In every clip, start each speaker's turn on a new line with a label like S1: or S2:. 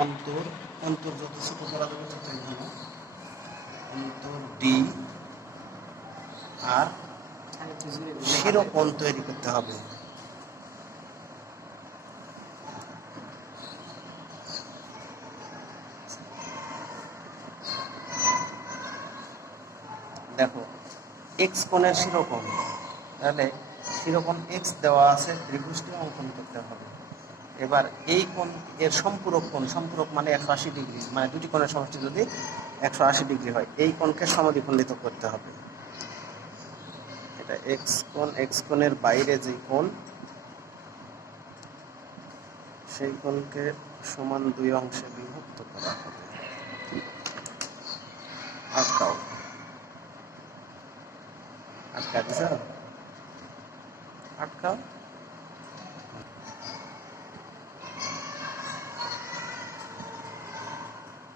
S1: অন্তর অন্তর যত ছোট করা যাবে ততই ভালো অন্তর ডি আর শিরোপণ তৈরি করতে হবে। দেখো, এক্স কোণের শিরোকোণ তাহলে শিরোকোণ এক্স দেওয়া আছে ত্রিভুজটি অঙ্কন করতে হবে। এবার এই কোণ, এর সম্পূরক কোণ, সম্পূরক মানে একশো আশি ডিগ্রি মানে দুটি কোণের সমষ্টি যদি একশো আশি ডিগ্রি হয়, এই কোণকে সমদ্বিখণ্ডিত করতে হবে। এটা এক্স কোণ এক্স কোণের বাইরে যে কোণ, সেই কোণকে সমান দুই অংশে বিভক্ত করা হবে। আটকাও। আটকা দিছ আটকাও?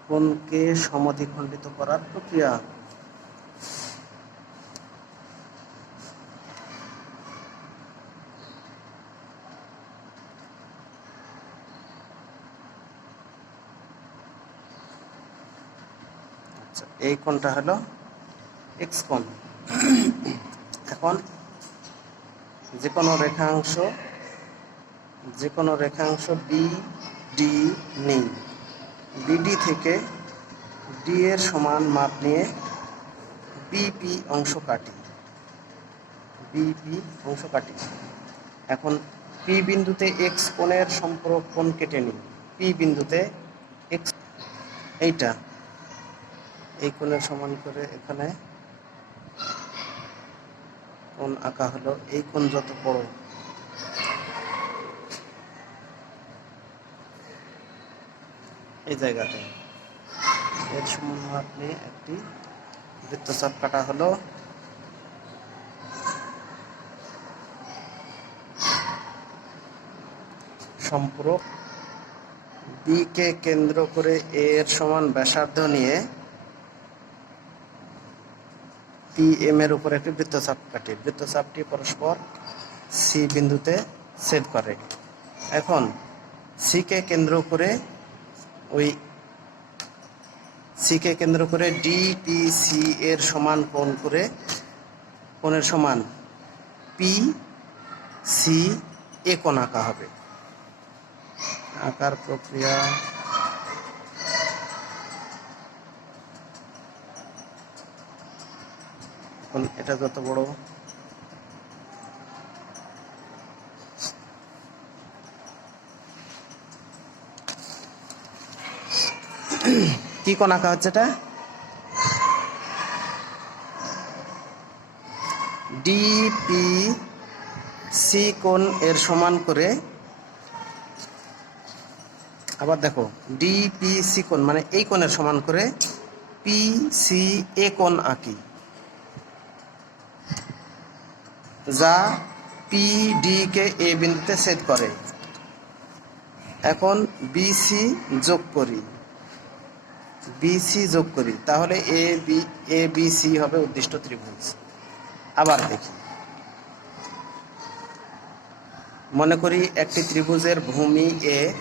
S1: কোনকে সমদ্বিখণ্ডিত করার প্রক্রিয়া? আচ্ছা এই কোণটা হলো এক্স কোণ। এখন যে কোনো রেখাংশ যে কোনো রেখাংশ বি ডি নেই। বিডি থেকে ডি এর সমান মাপ নিয়ে বিপি অংশ কাটি। বিপি অংশ কাটি। এখন পি বিন্দুতে এক্স কোণের সম্পর্ক কোণ কেটে নিই। পি বিন্দুতে এক্স এইটা। এই কোণের সমান করে এখানে কোণ আঁকা হলো। এই কোণ যত বড় এই জায়গাতে। এর সমান আপনি একটি বৃত্তচাপ কাটা হলো। সম্পূরক বি কে কেন্দ্র করে এর সমান ব্যাসার্ধ নিয়ে পি এম এর উপর একটি বৃত্তচাপ কাটি। বৃত্তচাপটি পরস্পর সি বিন্দুতে ছেদ করে। এখন সি কে কেন্দ্র করে ওই সিকে কেন্দ্র করে ডি পি সি এর সমান কোণ করে, কোণের সমান পি সি এ কোণ আঁকা হবে। আঁকার প্রক্রিয়া এটা যত বড় কি কোণ আঁকা হচ্ছে এটা ডিপি সি কোণ এর সমান করে, আবার দেখো ডিপি সি কোণ মানে এই কোণের সমান করে পি সি এ কোণ আঁকি। যা পি ডি কে এ বিন্দুতে ছেদ করে। এখন বিসি যোগ করি। বিসি যোগ করি, তাহলে A B A B C হবে উদ্দিষ্ট ত্রিভুজ। আবার দেখি। মনে করি একটি ত্রিভুজের ভূমি এ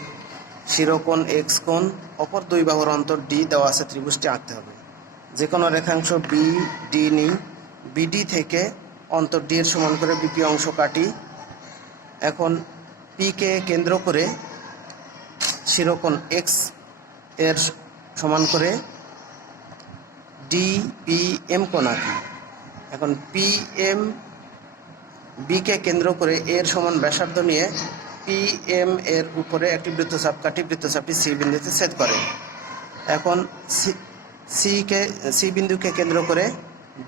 S1: শিরোকোণ এক্স কোণ, অপর দুই বাহুর অন্তর ডি দেওয়া আছে ত্রিভুজটি আঁকতে হবে। যে কোনো রেখাংশ বি ডি নিই। বিডি থেকে অন্তর ডি এর সমান করে বিপি অংশ কাটি। এখন পি কে কেন্দ্র করে শিরোকোণ এক্সের সমান করে ডি পি এম কোণ আঁকি এখন পি এম বিকে কেন্দ্র করে এর সমান ব্যাসার্ধ নিয়ে পি এম এর উপরে একটি বৃত্তচাপ কাটি বৃত্তচাপটি সি বিন্দুতে ছেদ করে। এখন সি সিকে সি বিন্দুকে কেন্দ্র করে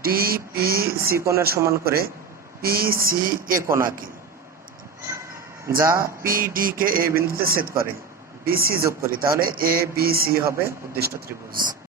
S1: ডি পি সি কোণের সমান করে পি সি এ কোণ আঁকি যা পি ডি কে এ বিন্দুতে ছেদ করে। বিসি যোগ করি তাহলে এ বি সি হবে উদ্দিষ্ট ত্রিভুজ।